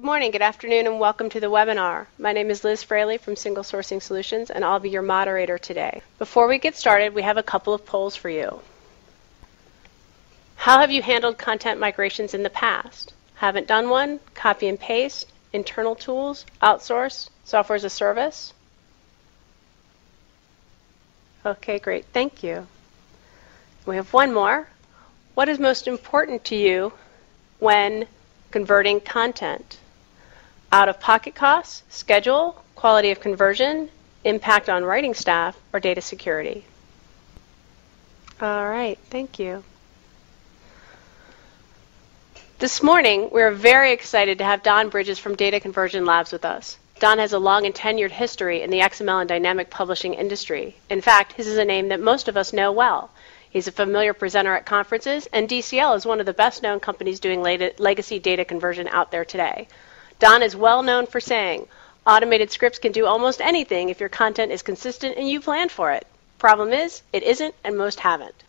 Good morning, good afternoon, and welcome to the webinar. My name is Liz Fraley from Single Sourcing Solutions, and I'll be your moderator today. Before we get started, we have a couple of polls for you. How have you handled content migrations in the past? Haven't done one? Copy and paste? Internal tools? Outsource? Software as a service? Okay, great. Thank you. We have one more. What is most important to you when converting content? Out-of-pocket costs, schedule, quality of conversion, impact on writing staff, or data security? All right, thank you. This morning, we're very excited to have Don Bridges from Data Conversion Labs with us. Don has a long and tenured history in the XML and dynamic publishing industry. In fact, his is a name that most of us know well. He's a familiar presenter at conferences, and DCL is one of the best-known companies doing legacy data conversion out there today. Don is well known for saying, automated scripts can do almost anything if your content is consistent and you plan for it. Problem is, it isn't, and most haven't.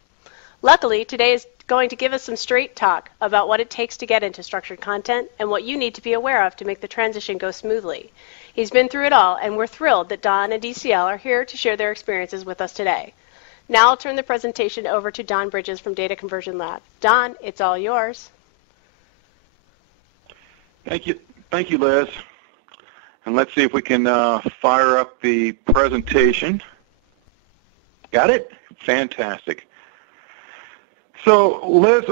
Luckily, today is going to give us some straight talk about what it takes to get into structured content and what you need to be aware of to make the transition go smoothly. He's been through it all, and we're thrilled that Don and DCL are here to share their experiences with us today. Now I'll turn the presentation over to Don Bridges from Data Conversion Lab. Don, it's all yours. Thank you, Liz. And let's see if we can fire up the presentation. Got it? Fantastic. So, Liz,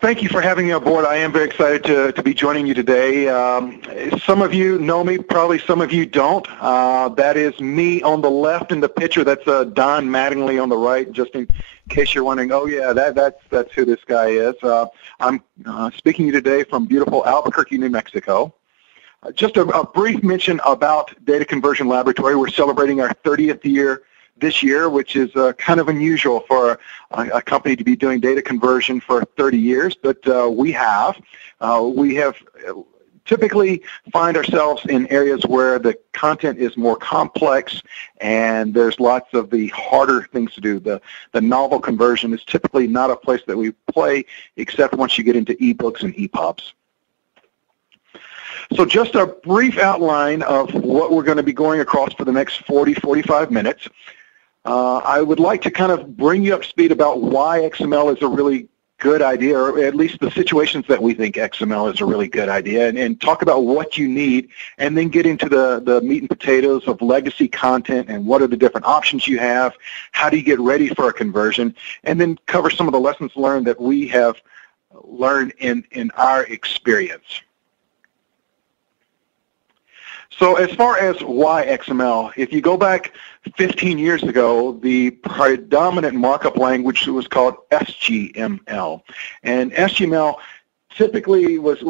thank you for having me on board. I am very excited to be joining you today. Some of you know me, probably some of you don't. That is me on the left in the picture. That's Don Mattingly on the right, just in case you're wondering, oh yeah, that's who this guy is. I'm speaking to you today from beautiful Albuquerque, New Mexico. Just a brief mention about Data Conversion Laboratory. We're celebrating our 30th year this year, which is kind of unusual for a company to be doing data conversion for 30 years, but we have typically find ourselves in areas where the content is more complex and there's lots of the harder things to do. The novel conversion is typically not a place that we play except once you get into ebooks and EPUBs. So just a brief outline of what we're going to be going across for the next 45 minutes. I would like to kind of bring you up to speed about why XML is a really good idea, or at least the situations that we think XML is a really good idea, and talk about what you need, and then get into the meat and potatoes of legacy content and what are the different options you have, how do you get ready for a conversion, and then cover some of the lessons learned that we have learned in our experience. So as far as why XML, if you go back 15 years ago, the predominant markup language was called SGML. And SGML typically was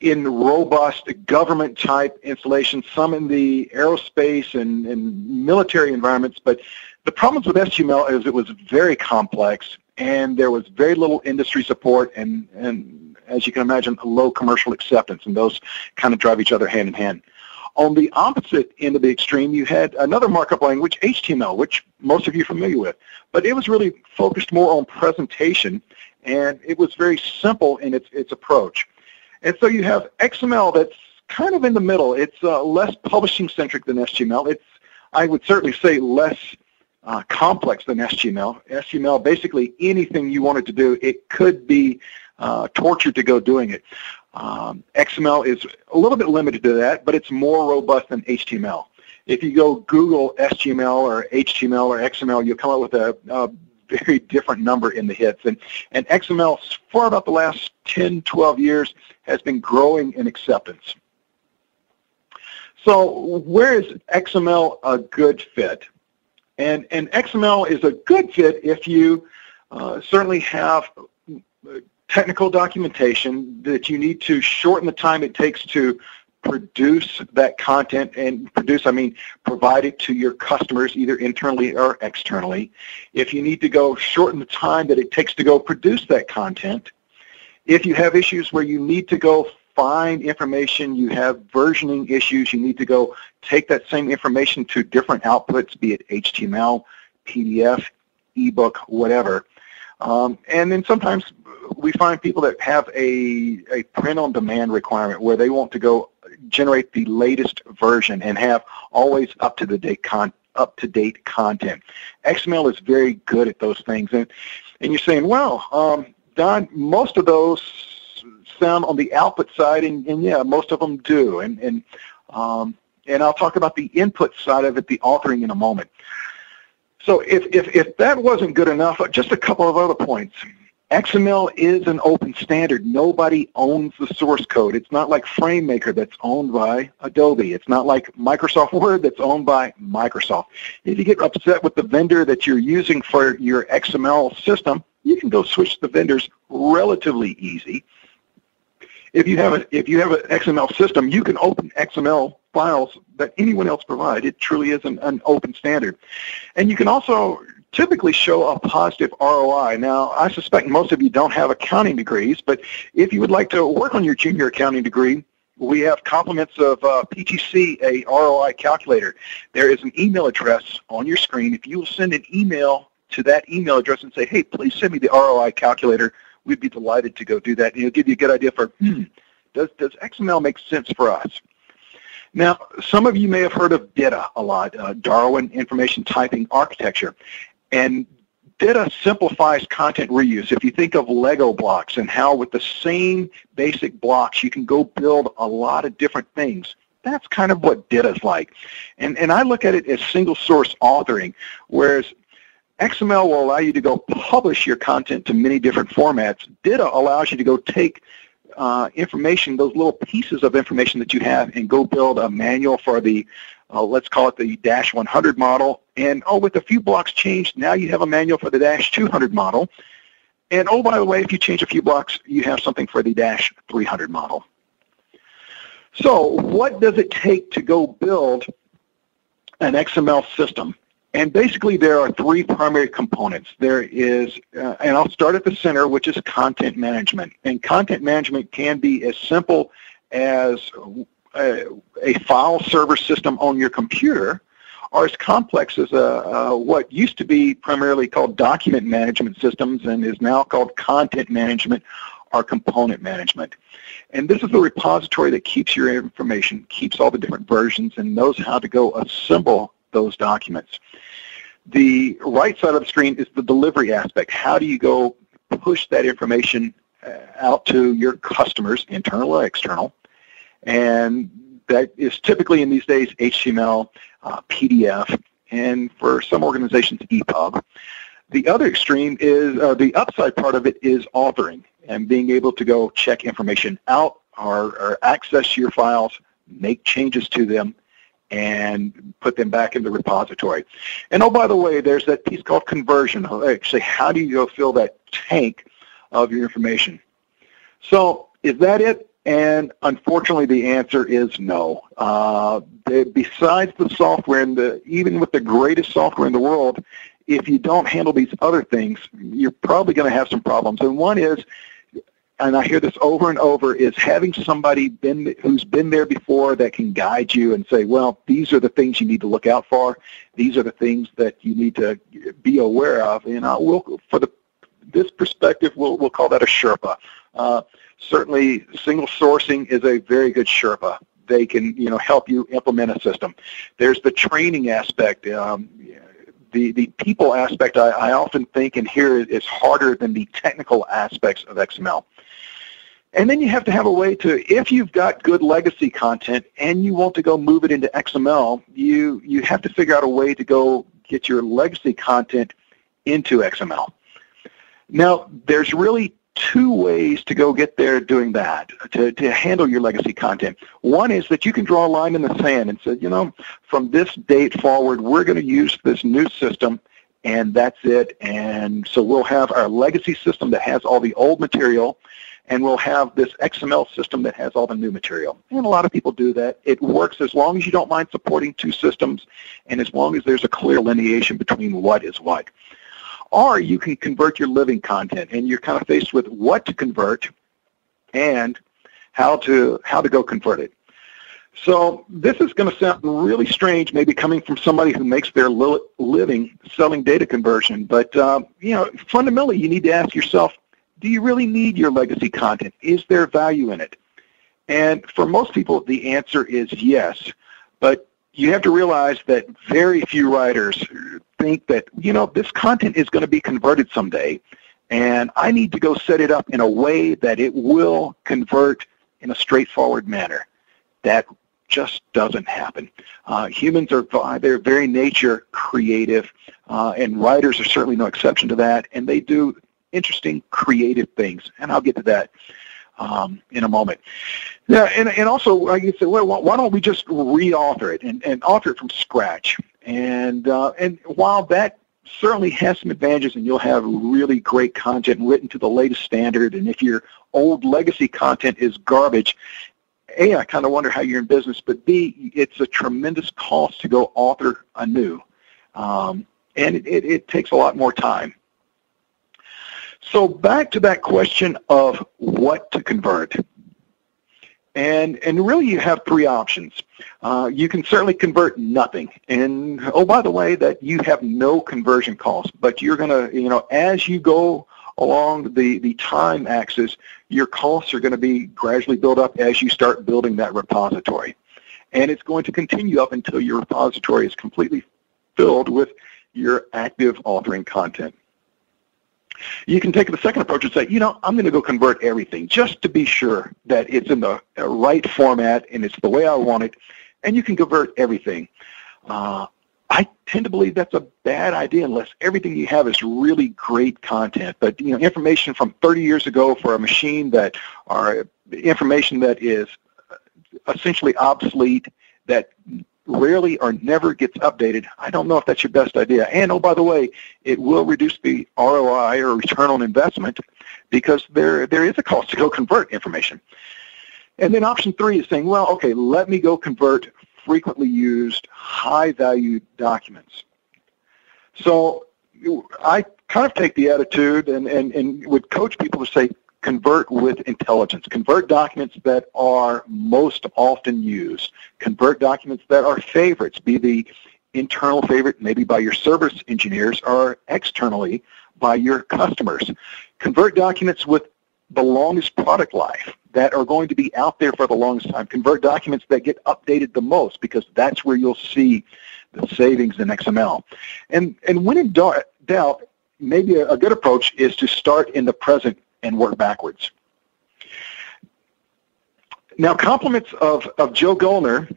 in robust government-type installations, some in the aerospace and military environments. But the problems with SGML is it was very complex, and there was very little industry support, and as you can imagine, low commercial acceptance, and those kind of drive each other hand in hand. On the opposite end of the extreme, you had another markup language, HTML, which most of you are familiar with. But it was really focused more on presentation, and it was very simple in its approach. And so you have XML that's kind of in the middle. It's less publishing-centric than SGML. It's, I would certainly say, less complex than SGML. SGML, basically anything you wanted to do, it could be tortured to go doing it. XML is a little bit limited to that, but it's more robust than HTML. If you go Google SGML or HTML or XML, you'll come up with a very different number in the hits. And XML, for about the last 10, 12 years, has been growing in acceptance. So where is XML a good fit? And XML is a good fit if you certainly have technical documentation that you need to shorten the time it takes to produce that content, and produce, I mean provide it to your customers either internally or externally. If you need to go shorten the time that it takes to go produce that content, if you have issues where you need to go find information, you have versioning issues, you need to go take that same information to different outputs, be it HTML, PDF, ebook, whatever. And then sometimes we find people that have a print-on-demand requirement where they want to go generate the latest version and have always up-to-date content. XML is very good at those things. And you're saying, well, Don, most of those sound on the output side, and yeah, most of them do. And I'll talk about the input side of it, the authoring, in a moment. So if that wasn't good enough, just a couple of other points. XML is an open standard. Nobody owns the source code. It's not like FrameMaker that's owned by Adobe. It's not like Microsoft Word that's owned by Microsoft. If you get upset with the vendor that you're using for your XML system, you can go switch the vendors relatively easy. If you have an XML system, you can open XML files that anyone else provides. It truly is an open standard. And you can also typically show a positive ROI. Now, I suspect most of you don't have accounting degrees, but if you would like to work on your junior accounting degree, we have compliments of PTC, a ROI calculator. There is an email address on your screen. If you will send an email to that email address and say, hey, please send me the ROI calculator, we'd be delighted to go do that. And it'll give you a good idea for, does XML make sense for us? Now, some of you may have heard of DITA a lot, Darwin Information Typing Architecture. And DITA simplifies content reuse. If you think of Lego blocks and how with the same basic blocks you can go build a lot of different things, that's kind of what DITA is like. And I look at it as single source authoring, whereas XML will allow you to go publish your content to many different formats. DITA allows you to go take information, those little pieces of information that you have, and go build a manual for the, let's call it the -100 model. And with a few blocks changed, now you have a manual for the -200 model. And by the way, if you change a few blocks, you have something for the -300 model. So what does it take to go build an XML system? And basically there are three primary components. There is, and I'll start at the center, which is content management. And content management can be as simple as a file server system on your computer, or as complex as what used to be primarily called document management systems and is now called content management or component management. And this is the repository that keeps your information, keeps all the different versions, and knows how to go assemble those documents. The right side of the screen is the delivery aspect. How do you go push that information out to your customers, internal or external? And that is typically in these days HTML, PDF, and for some organizations EPUB. The other extreme is, the upside part of it is authoring and being able to go check information out or access your files, make changes to them, and put them back in the repository. And by the way, there's that piece called conversion. Actually, how do you go fill that tank of your information? So is that it? And unfortunately, the answer is no. Besides the software, and even with the greatest software in the world, if you don't handle these other things, you're probably going to have some problems. And one is, and I hear this over and over, is having somebody who's been there before that can guide you and say, well, these are the things you need to look out for. These are the things that you need to be aware of. And for this perspective, we'll call that a Sherpa. Certainly, single sourcing is a very good Sherpa. They can, help you implement a system. There's the training aspect. The people aspect, I often think and hear is harder than the technical aspects of XML. And then you have to have a way to, if you've got good legacy content and you want to go move it into XML, you have to figure out a way to go get your legacy content into XML. Now, there's really two ways to go get there doing that, to handle your legacy content. One is that you can draw a line in the sand and say, from this date forward, we're going to use this new system, and that's it. And so we'll have our legacy system that has all the old material, and we'll have this XML system that has all the new material. And a lot of people do that. It works as long as you don't mind supporting two systems and as long as there's a clear lineation between what is what. Or you can convert your living content, and you're kind of faced with what to convert and how to go convert it. So this is going to sound really strange, maybe coming from somebody who makes their living selling data conversion, but fundamentally you need to ask yourself, do you really need your legacy content? Is there value in it? And for most people, the answer is yes. But you have to realize that very few writers think that, this content is going to be converted someday, and I need to go set it up in a way that it will convert in a straightforward manner. That just doesn't happen. Humans are, by their very nature, creative, and writers are certainly no exception to that, and they do interesting, creative things, and I'll get to that in a moment. Yeah, and also, like you said, well, why don't we just re-author it and author it from scratch? And while that certainly has some advantages, and you'll have really great content written to the latest standard, and if your old legacy content is garbage, A, I kind of wonder how you're in business, but B, it's a tremendous cost to go author anew, and it takes a lot more time. So back to that question of what to convert. And really you have three options. You can certainly convert nothing. And, oh, by the way, that you have no conversion costs, but you're going to, as you go along the time axis, your costs are going to be gradually built up as you start building that repository. And it's going to continue up until your repository is completely filled with your active authoring content. You can take the second approach and say, I'm going to go convert everything just to be sure that it's in the right format and it's the way I want it, and you can convert everything. I tend to believe that's a bad idea unless everything you have is really great content. But, information from 30 years ago for a machine that are information that is essentially obsolete, that rarely or never gets updated, I don't know if that's your best idea. And, oh, by the way, it will reduce the ROI, or return on investment, because there is a cost to go convert information. And then option three is saying, well, okay, let me go convert frequently used, high-value documents. So I kind of take the attitude and would coach people to say, convert with intelligence. Convert documents that are most often used. Convert documents that are favorites, be the internal favorite maybe by your service engineers or externally by your customers. Convert documents with the longest product life, that are going to be out there for the longest time. Convert documents that get updated the most, because that's where you'll see the savings in XML. And when in doubt, maybe a good approach is to start in the present and work backwards. Now, compliments of Joe Gollner.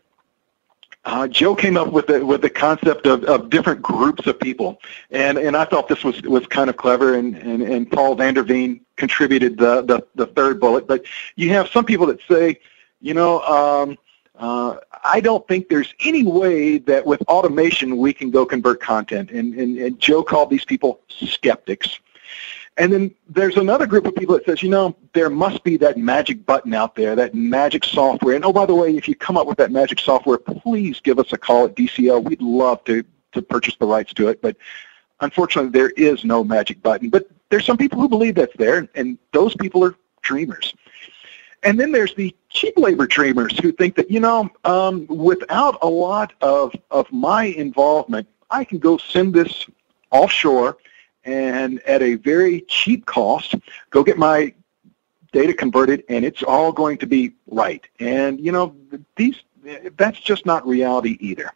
Joe came up with the concept of different groups of people, and I thought this was kind of clever, and Paul Vanderveen contributed the third bullet. But you have some people that say, I don't think there's any way that with automation we can go convert content, and Joe called these people skeptics. And then there's another group of people that says, there must be that magic button out there, that magic software. And, oh, by the way, if you come up with that magic software, please give us a call at DCL. We'd love to purchase the rights to it. But unfortunately, there is no magic button. But there's some people who believe that's there, and those people are dreamers. And then there's the cheap labor dreamers who think that, without a lot of my involvement, I can go send this offshore and at a very cheap cost, go get my data converted, and it's all going to be right. And, that's just not reality either.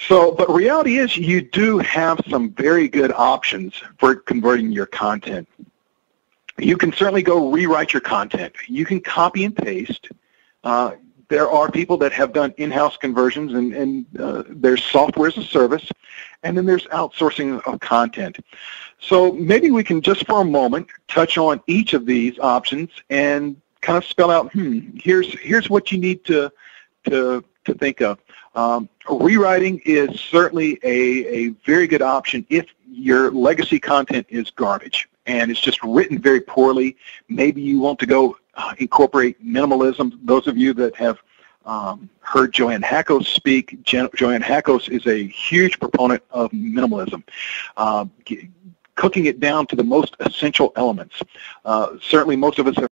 So, but reality is you do have some very good options for converting your content. You can certainly go rewrite your content. You can copy and paste. There are people that have done in-house conversions, and there's software as a service, and then there's outsourcing of content. So maybe we can just for a moment touch on each of these options and kind of spell out, here's what you need to think of. Rewriting is certainly a very good option if your legacy content is garbage and it's just written very poorly. Maybe you want to go incorporate minimalism. Those of you that have heard Joanne Hackos speak, Joanne Hackos is a huge proponent of minimalism, cooking it down to the most essential elements. Certainly most of us have